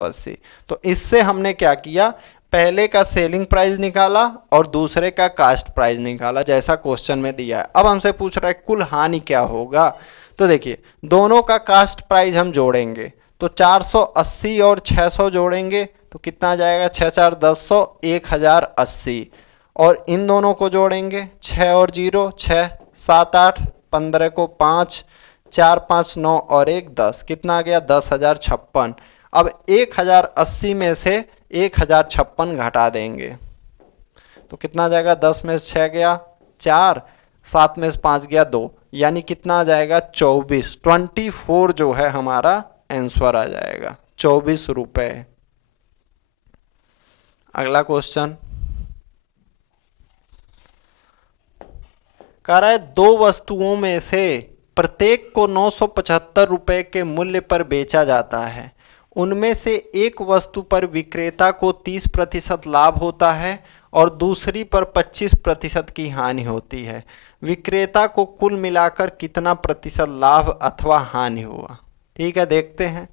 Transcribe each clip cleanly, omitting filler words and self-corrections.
80। तो इससे हमने क्या किया, पहले का सेलिंग प्राइस निकाला और दूसरे का कास्ट प्राइस निकाला, जैसा क्वेश्चन में दिया है। अब हमसे पूछ रहा है कुल हानि क्या होगा। तो देखिए दोनों का कास्ट प्राइस हम जोड़ेंगे, तो 480 और 600 जोड़ेंगे तो कितना आ जाएगा, 6 4 10 1080। और इन दोनों को जोड़ेंगे, 6 और 0 6 7 8, 15 को 5, 4 5 9 और 1 10, कितना आ गया 10,056। अब 1080 में से 1056 घटा देंगे तो कितना आ जाएगा, 10 में से 6 गया 4, 7 में से 5 गया 2, यानी कितना आ जाएगा 24 जो है हमारा आंसर आ जाएगा 24 रुपए। अगला क्वेश्चन कह रहा है दो वस्तुओं में से प्रत्येक को 975 रुपए के मूल्य पर बेचा जाता है। उनमें से एक वस्तु पर विक्रेता को 30% लाभ होता है और दूसरी पर 25% की हानि होती है। विक्रेता को कुल मिलाकर कितना प्रतिशत लाभ अथवा हानि हुआ। ठीक है, देखते हैं।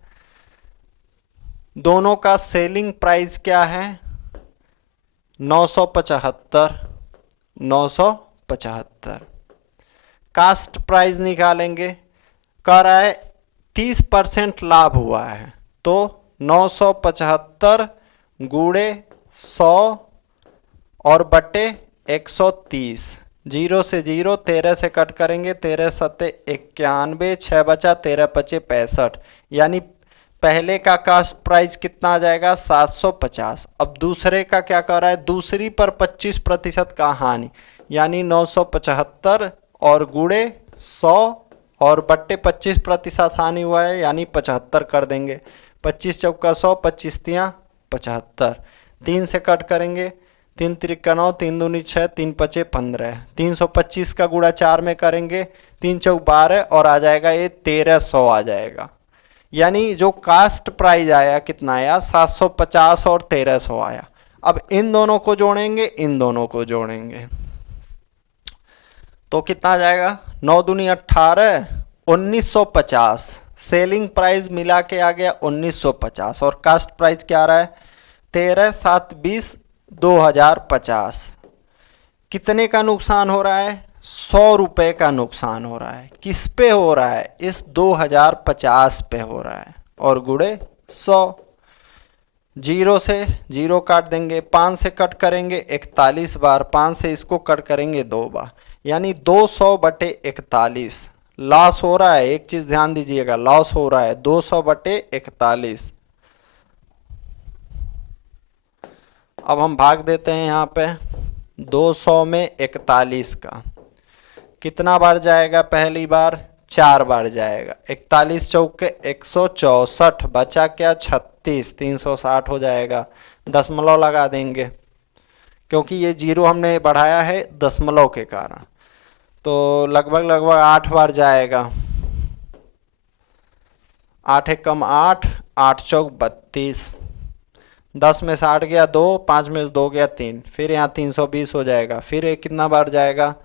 दोनों का सेलिंग प्राइस क्या है, 975, 975। कास्ट प्राइस निकालेंगे, कह रहा है 30% लाभ हुआ है, तो 975 गुणे 100 और बटे 130, 0 से 0, 13 से कट करेंगे, 13 सत्ते 91, 6 बचा, 13 पचे 65, यानी पहले का कास्ट प्राइस कितना आ जाएगा 750। अब दूसरे का क्या कर रहा है, दूसरी पर 25% का हानि, यानी 975 और गुणे 100 और बट्टे 25% हानि हुआ है, यानी 75 कर देंगे। 25 चौका 100, 25 तियाँ 75, 3 से कट करेंगे, 3 त्रिका 9, 3 दूनी 6, 3 पचे 15, 325 का गुणा 4 में करेंगे, 3 चौक 12 और आ जाएगा ये 1300 आ जाएगा। यानी जो कास्ट प्राइस आया कितना आया 750 और 1300 आया। अब इन दोनों को जोड़ेंगे, इन दोनों को जोड़ेंगे तो कितना आ जाएगा, 9 दूनी 18, 1950। सेलिंग प्राइस मिला के आ गया 1950 और कास्ट प्राइस क्या आ रहा है 13 7 20, 2050। कितने का नुकसान हो रहा है, 100 रुपए का नुकसान हो रहा है। किस पे हो रहा है, इस 2050 पे हो रहा है और गुणे 100। 0 से 0 काट देंगे, 5 से कट करेंगे 41 बार, 5 से इसको कट करेंगे 2 बार, यानी 200 बटे 41 लॉस हो रहा है। एक चीज ध्यान दीजिएगा, लॉस हो रहा है 200 बटे 41। अब हम भाग देते हैं यहाँ पे 200 में 41 का, कितना बार जाएगा, पहली बार 4 बार जाएगा, 41 चौके 164, बचा क्या 36, 360 हो जाएगा। दशमलव लगा देंगे क्योंकि ये 0 हमने बढ़ाया है दशमलव के कारण, तो लगभग 8 बार जाएगा। 8 एक कम 8, 8 चौक 32, 10 में से 8 गया 2, 5 में से 2 गया 3, फिर यहाँ 320 हो जाएगा। फिर एक कितना बार जाएगा,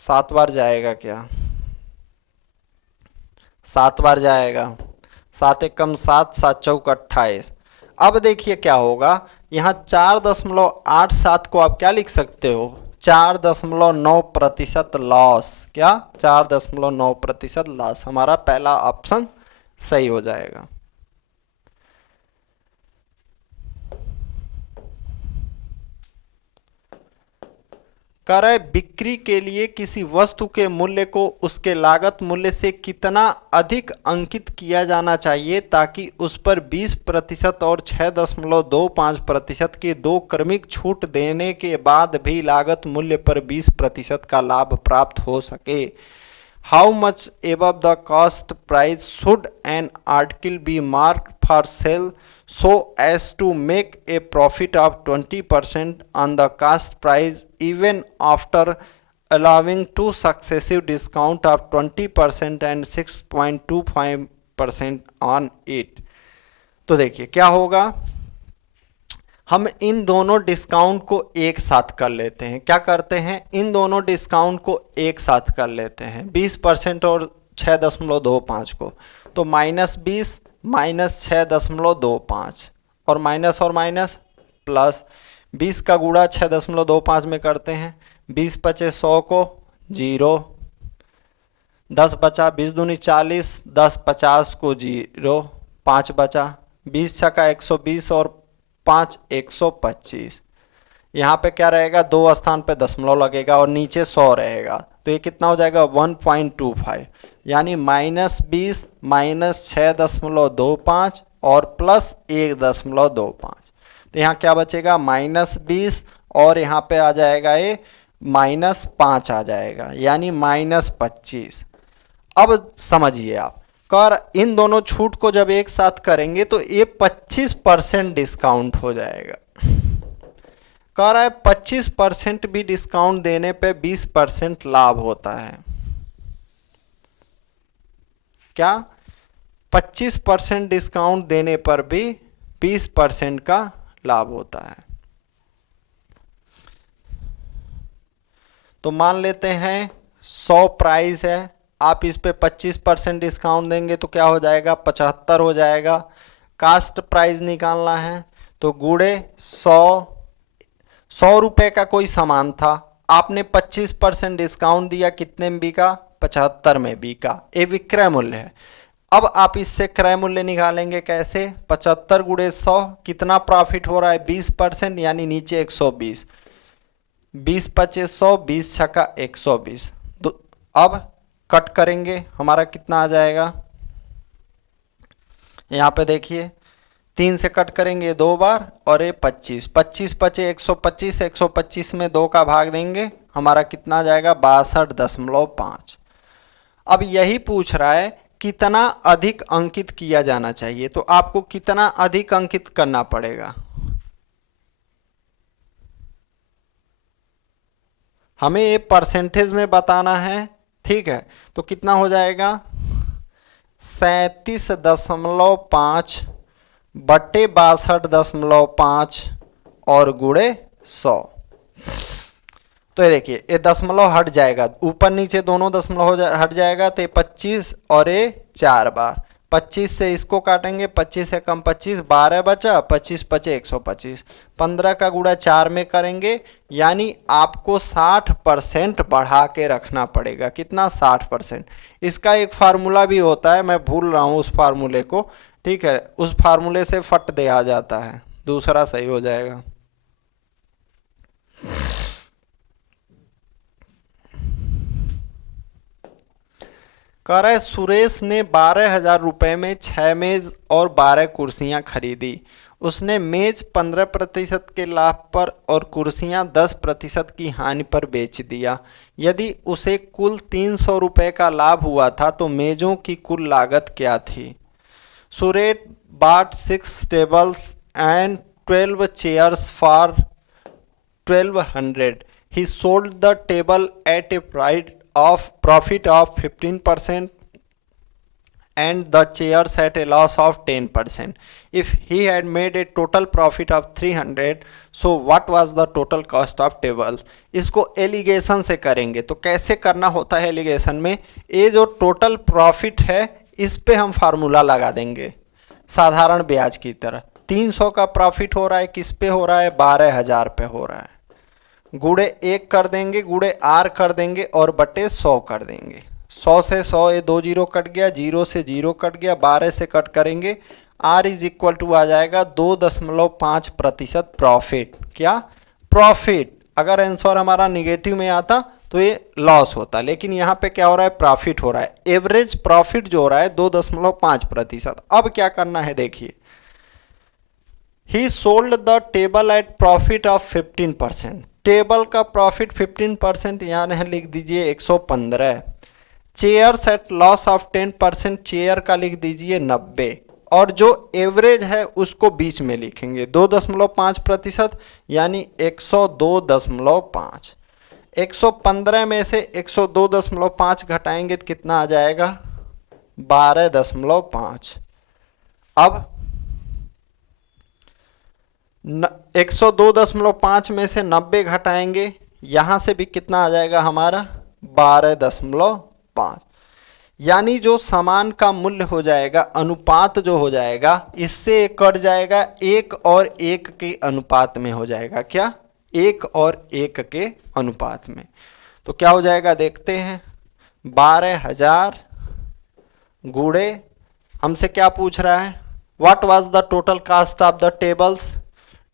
7 बार जाएगा, क्या 7 बार जाएगा। 7 एक कम 7, 7 चौक 28। अब देखिए क्या होगा, यहाँ 4.87 को आप क्या लिख सकते हो, 4.9% लॉस। क्या 4.9% लॉस, हमारा पहला ऑप्शन सही हो जाएगा। कह रहा है बिक्री के लिए किसी वस्तु के मूल्य को उसके लागत मूल्य से कितना अधिक अंकित किया जाना चाहिए ताकि उस पर 20% और 6.25% की दो क्रमिक छूट देने के बाद भी लागत मूल्य पर 20% का लाभ प्राप्त हो सके। How much above the cost price should an article B marked for sale so as to make a profit of 20% on the cost price even after allowing two successive discount of 20% and 6.25% on it। तो देखिए क्या होगा, हम इन दोनों discount को एक साथ कर लेते हैं। क्या करते हैं, इन दोनों डिस्काउंट को एक साथ कर लेते हैं, 20% और 6.25 को, तो -20 -6.25 और माइनस प्लस 20 का गुणा 6.25 में करते हैं, 20 बचे 100 को 0, 10 बचा, 20 दूनी 40, 10 50 को 0, 5 बचा, 20 छक्का 120 और 5 125। यहाँ पे क्या रहेगा, 2 स्थान पे दशमलव लगेगा और नीचे 100 रहेगा, तो ये कितना हो जाएगा 1.25, यानी -20 -6.25 और प्लस 1.25। तो यहाँ क्या बचेगा -20 और यहाँ पे आ जाएगा ये -5 आ जाएगा, यानी -25। अब समझिए आप, कर इन दोनों छूट को जब एक साथ करेंगे तो ये 25% डिस्काउंट हो जाएगा। कह रहा है 25% भी डिस्काउंट देने पे 20% लाभ होता है। क्या 25% डिस्काउंट देने पर भी 20% का लाभ होता है। तो मान लेते हैं 100 प्राइस है, आप इस पे 25% डिस्काउंट देंगे तो क्या हो जाएगा 75 हो जाएगा। कास्ट प्राइस निकालना है तो गुणे 100 रुपए का कोई सामान था, आपने 25% डिस्काउंट दिया, कितने में बिका 75 में बिका, ये विक्रय मूल्य है। अब आप इससे क्रय मूल्य निकालेंगे कैसे, 75 गुणे 100 कितना प्रॉफिट हो रहा है 20%, यानी नीचे 120, 20 पचे 100, 20 छक्का 120। अब कट करेंगे, हमारा कितना आ जाएगा, यहाँ पे देखिए 3 से कट करेंगे 2 बार और ये 25, 25 पचे 125, 125 में 2 का भाग देंगे, हमारा कितना आ जाएगा 62.5। अब यही पूछ रहा है कितना अधिक अंकित किया जाना चाहिए, तो आपको कितना अधिक अंकित करना पड़ेगा, हमें ये परसेंटेज में बताना है, ठीक है। तो कितना हो जाएगा 37.5 बटे 62.5 और गुणे 100। तो ये देखिए ये दशमलव हट जाएगा, ऊपर नीचे दोनों दशमलव हट जाएगा, तो ये 25 और ये 4 बार, 25 से इसको काटेंगे, 25 से कम 25, 12 बचा, 25 पचे 125, 15 का गुणा 4 में करेंगे, यानी आपको 60% बढ़ा के रखना पड़ेगा। कितना 60%। इसका एक फार्मूला भी होता है, मैं भूल रहा हूँ उस फार्मूले को, ठीक है, उस फार्मूले से फट दे आ जाता है, दूसरा सही हो जाएगा। कह रहा है सुरेश ने 12,000 रुपये में 6 मेज और 12 कुर्सियां खरीदी। उसने मेज 15% के लाभ पर और कुर्सियां 10% की हानि पर बेच दिया। यदि उसे कुल 300 रुपये का लाभ हुआ था तो मेजों की कुल लागत क्या थी। Suresh bought 6 tables and 12 chairs for 1200. He sold the table at a profit of 15% and the chairs at a loss of 10%. If he had made a total profit of 300, so what was the total cost of tables? इसको allegation से करेंगे। तो कैसे करना होता है allegation में, ये जो टोटल प्रॉफिट है इस पे हम फार्मूला लगा देंगे साधारण ब्याज की तरह। 300 का प्रॉफिट हो रहा है, किस पे हो रहा है 12,000 पे हो रहा है, गुणे 1 कर देंगे, गुणे आर कर देंगे और बटे 100 कर देंगे। 100 से 100 ये 2 जीरो कट गया, 0 से 0 कट गया, 12 से कट करेंगे, आर इज इक्वल टू आ जाएगा 2.5% प्रॉफिट। क्या प्रॉफिट, अगर आंसर हमारा निगेटिव में आता तो ये लॉस होता, लेकिन यहाँ पे क्या हो रहा है प्रॉफिट हो रहा है। एवरेज प्रॉफिट जो हो रहा है 2.5%। अब क्या करना है देखिए, he sold the table at profit of 15%। Table का प्रॉफिट 15%, यहाँ लिख दीजिए 115। Chairs at loss of 10%, chair का लिख दीजिए 90, और जो एवरेज है उसको बीच में लिखेंगे 2.5%, यानी 102.5। 115 में से 102.5 घटाएंगे तो कितना आ जाएगा 12.5। अब 102.5 में से 90 घटाएंगे, यहाँ से भी कितना आ जाएगा हमारा 12.5। यानी जो सामान का मूल्य हो जाएगा, अनुपात जो हो जाएगा, इससे कट जाएगा, 1 और 1 के अनुपात में हो जाएगा। क्या? 1 और 1 के अनुपात में। तो क्या हो जाएगा देखते हैं। 12,000 गुणे, हमसे क्या पूछ रहा है, what was the total cast of the tables.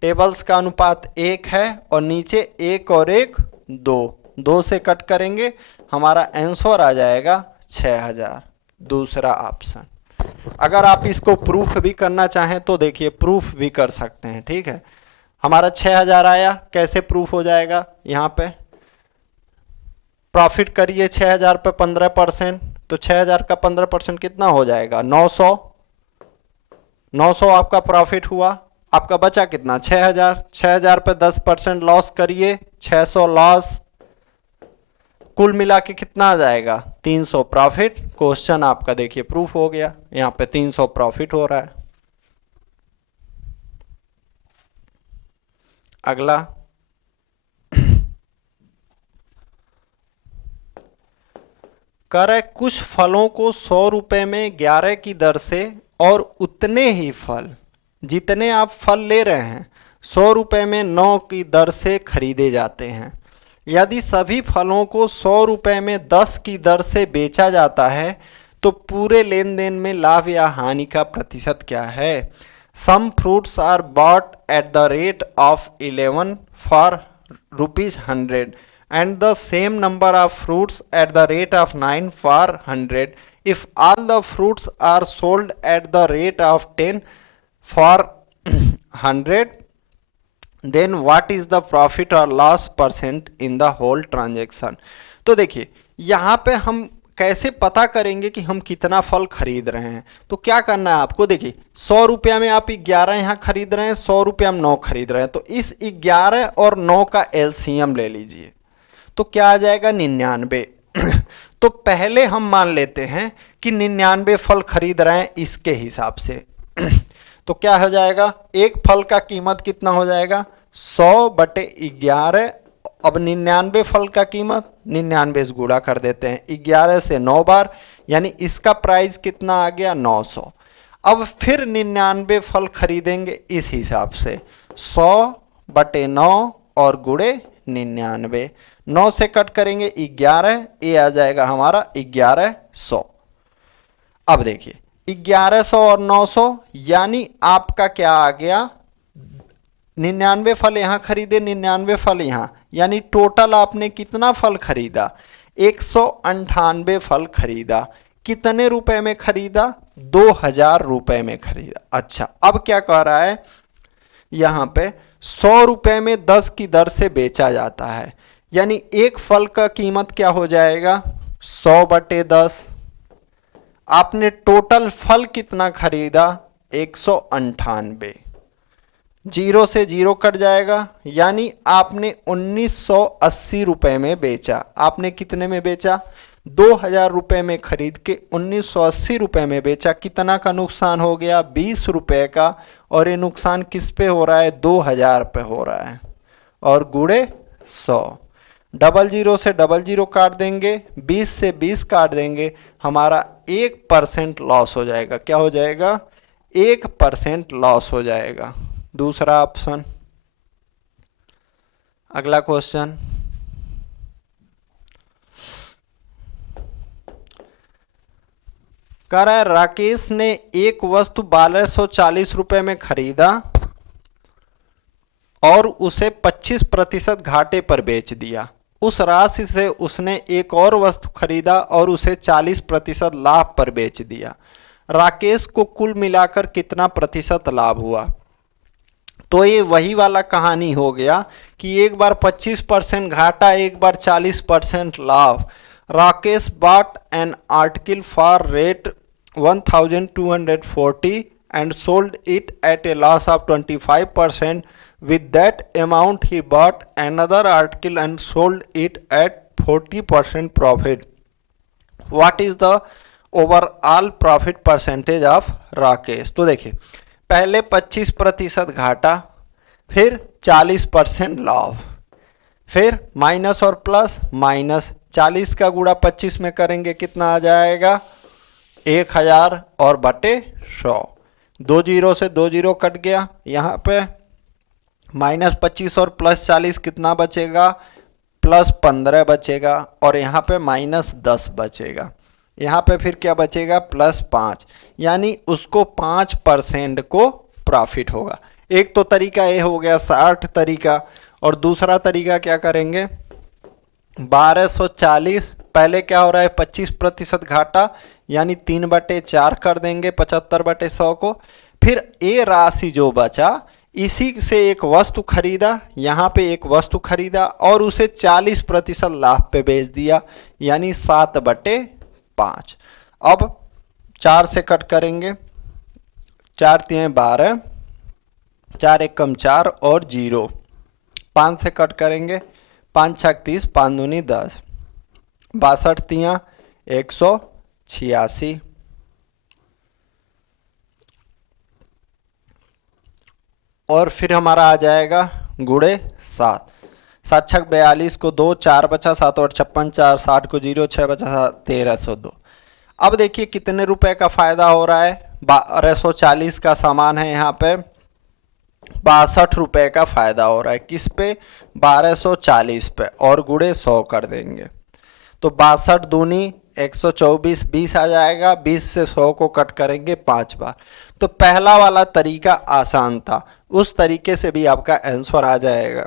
Tables का अनुपात 1 है और नीचे 1 और 1 2, 2 से कट करेंगे, हमारा आंसर आ जाएगा 6,000, दूसरा ऑप्शन। अगर आप इसको प्रूफ भी करना चाहें तो देखिए प्रूफ भी कर सकते हैं, ठीक है। हमारा 6,000 आया, कैसे प्रूफ हो जाएगा, यहाँ पे प्रॉफिट करिए 6,000 पे 15%, तो 6,000 का 15% कितना हो जाएगा, 900। 900 आपका प्रॉफिट हुआ, आपका बचा कितना, 6,000। 6,000 पे 10% लॉस करिए, 600 लॉस, कुल मिला के कितना आ जाएगा, 300 प्रॉफिट। क्वेश्चन आपका देखिए प्रूफ हो गया, यहाँ पे 300 प्रॉफिट हो रहा है। अगला, कर कुछ फलों को 100 रुपए में 11 की दर से और उतने ही फल, जितने आप फल ले रहे हैं, 100 रुपए में 9 की दर से खरीदे जाते हैं। यदि सभी फलों को 100 रुपए में 10 की दर से बेचा जाता है तो पूरे लेन देन में लाभ या हानि का प्रतिशत क्या है। Some fruits are bought at the rate of 11 for ₹100 and the same number of fruits at the rate of 9 for 100. If all the fruits are sold at the rate of 10 for 100, then what is the profit or loss percent in the whole transaction। तो देखिए यहाँ पे हम कैसे पता करेंगे कि हम कितना फल खरीद रहे हैं। तो क्या करना है आपको, देखिए 100 रुपया में आप 11 यहाँ खरीद रहे हैं, 100 रुपया में 9 खरीद रहे हैं, तो इस 11 और 9 का एलसीएम ले लीजिए, तो क्या आ जाएगा, 99। तो पहले हम मान लेते हैं कि 99 फल खरीद रहे हैं इसके हिसाब से। तो क्या हो जाएगा, एक फल का कीमत कितना हो जाएगा, 100/11। अब 99 फल का कीमत 99 से गुणा कर देते हैं, 11 से 9 बार, यानी इसका प्राइस कितना आ गया, 900। अब फिर 99 फल खरीदेंगे इस हिसाब से, 100/9 और गुणे 99, 9 से कट करेंगे 11, ये आ जाएगा हमारा 1100। अब देखिए 1100 और 900, यानी आपका क्या आ गया, 99 फल यहाँ खरीदे, 99 फल यहाँ, यानी टोटल आपने कितना फल खरीदा, 198 फल खरीदा। कितने रुपए में खरीदा, 2,000 रुपए में खरीदा। अच्छा, अब क्या कह रहा है यहाँ पे, 100 रुपए में 10 की दर से बेचा जाता है, यानी एक फल का कीमत क्या हो जाएगा, 100/10। आपने टोटल फल कितना खरीदा, 198, 0 से 0 कट जाएगा, यानी आपने 1980 रुपए में बेचा। आपने कितने में बेचा, 2,000 रुपए में खरीद के 1980 रुपए में बेचा। कितना का नुकसान हो गया, 20 रुपए का, और ये नुकसान किस पे हो रहा है, 2,000 पे हो रहा है, और गुणे 100। 00 से 00 काट देंगे, 20 से 20 काट देंगे, हमारा 1% लॉस हो जाएगा। क्या हो जाएगा, 1% लॉस हो जाएगा, दूसरा ऑप्शन। अगला क्वेश्चन, कह रहा है राकेश ने एक वस्तु 1240 रुपए में खरीदा और उसे 25% घाटे पर बेच दिया। उस राशि से उसने एक और वस्तु खरीदा और उसे 40% लाभ पर बेच दिया। राकेश को कुल मिलाकर कितना प्रतिशत लाभ हुआ। तो ये वही वाला कहानी हो गया कि एक बार 25% घाटा, एक बार 40% लाभ। Rakesh bought an article for rate 1,240 and sold it at a loss of 25%. With that amount he bought another article and sold it at 40% profit. What is the overall profit percentage of Rakesh. तो देखिए पहले 25% घाटा, फिर 40% लाभ, फिर minus और plus, minus 40 का गुणा 25 में करेंगे कितना आ जाएगा, 1000 और बटे 100, 2 जीरो से 2 जीरो कट गया। यहाँ पे -25 और +40 कितना बचेगा, +15 बचेगा। और यहाँ पे -10 बचेगा। यहाँ पे फिर क्या बचेगा, +5, यानी उसको 5% को प्रॉफिट होगा। एक तो तरीका ये हो गया 60 तरीका, और दूसरा तरीका क्या करेंगे, 1240 पहले क्या हो रहा है 25% घाटा, यानी 3/4 कर देंगे 75/100 को। फिर ये राशि जो बचा इसी से एक वस्तु खरीदा, यहाँ पे एक वस्तु खरीदा और उसे 40% लाभ पे बेच दिया, यानी 7/5। अब 4 से कट करेंगे, 4 तियां 12, 4 एकम 4 और 0। 5 से कट करेंगे, 5 छक 30, 5 दूनी 10, 62 तियां 186। और फिर हमारा आ जाएगा गुणे 7, 7 छक 42 को 2, 4 बचा 7 और 56, 4 60 को 0, 6 बचा 7, 1302। अब देखिए कितने रुपए का फायदा हो रहा है, 1240 का सामान है, यहाँ पे 62 रुपए का फायदा हो रहा है। किस पे, 1240 पे, और गुणे 100 कर देंगे तो 62 दूनी 124, 20 आ जाएगा। 20 से 100 को कट करेंगे 5 बार। तो पहला वाला तरीका आसान था, उस तरीके से भी आपका आंसर आ जाएगा।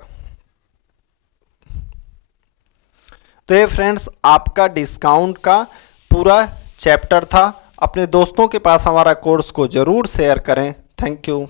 तो ये फ्रेंड्स आपका डिस्काउंट का पूरा चैप्टर था। अपने दोस्तों के पास हमारा कोर्स को जरूर शेयर करें। Thank you.